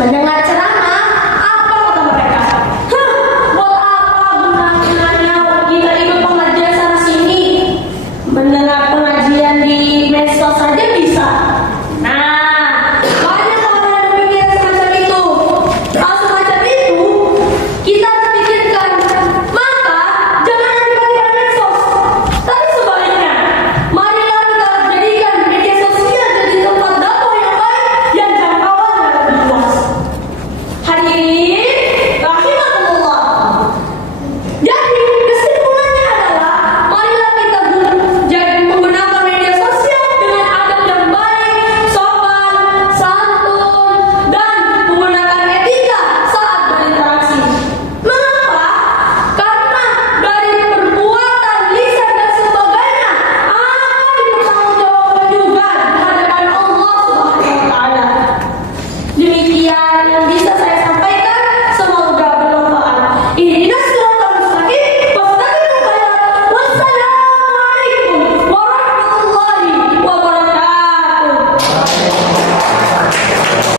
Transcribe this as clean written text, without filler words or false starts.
Mendengar ceramah, apa kata mereka? Hah, buat apa gunanya kita ikut pengajian sana sini? Mendengar pengajian di medsos saja bisa. Nah, banyak orang yang berpikir semacam itu. Kalau semacam itu, kita harus pikirkan. Maka jangan dibagi pada medsos. Tapi sebaliknya, marilah kita jadikan media sosial jadi tempat dakwah yang baik yang jangkauannya lebih luas. Hadirin rahimakumullah. Jadi kesimpulannya adalah marilah kita jadi menggunakan media sosial dengan adab yang baik, sopan, santun, dan menggunakan etika saat berinteraksi. Mengapa? Karena dari perbuatan, lisan dan sebagainya akan dipertanggungjawabkan juga di hadapan Allah Subhanahu wa taala. Demikian yang bisa saya